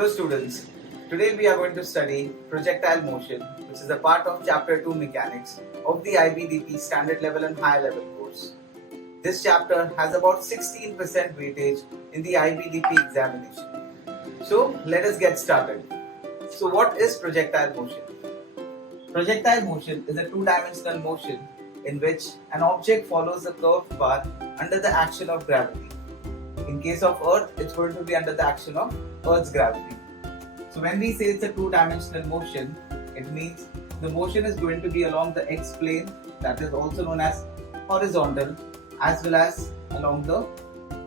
Hello students, today we are going to study projectile motion, which is a part of chapter 2 mechanics of the IBDP standard level and high level course. This chapter has about 16% weightage in the IBDP examination. So let us get started. So what is projectile motion? Projectile motion is a two-dimensional motion in which an object follows a curved path under the action of gravity. In case of Earth, it's going to be under the action of Earth's gravity. So when we say it's a two-dimensional motion, it means the motion is going to be along the x-plane, that is also known as horizontal, as well as along the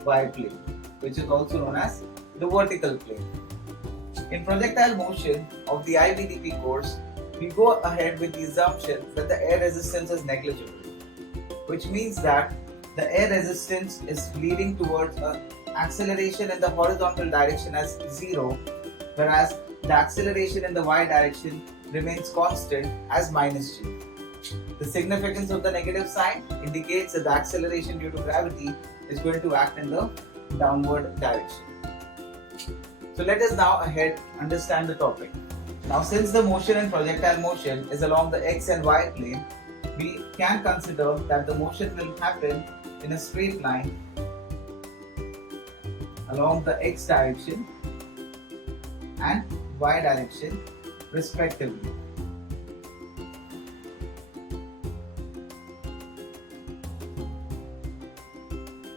y-plane, which is also known as the vertical plane. In projectile motion of the IBDP course, we go ahead with the assumption that the air resistance is negligible, which means that the air resistance is leading towards an acceleration in the horizontal direction as 0, whereas the acceleration in the y direction remains constant as minus g. The significance of the negative sign indicates that the acceleration due to gravity is going to act in the downward direction. So let us now ahead understand the topic. Now since the motion in projectile motion is along the x and y plane, we can consider that the motion will happen in a straight line along the x direction and y direction respectively.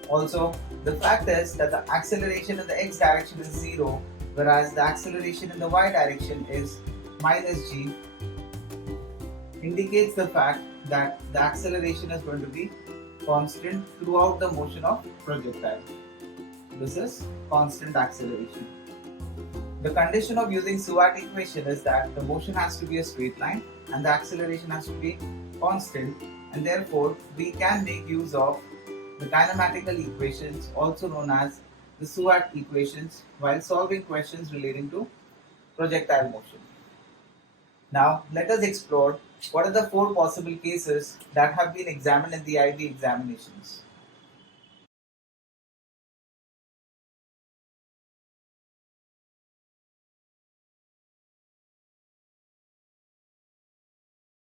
Also, the fact is that the acceleration in the x direction is 0, whereas the acceleration in the y direction is minus g, indicates the fact that the acceleration is going to be constant throughout the motion of projectile. This is constant acceleration. The condition of using Stewart equation is that the motion has to be a straight line and the acceleration has to be constant, and therefore we can make use of the kinematical equations, also known as the Stewart equations, while solving questions relating to projectile motion. Now let us explore what are the 4 possible cases that have been examined in the IB examinations.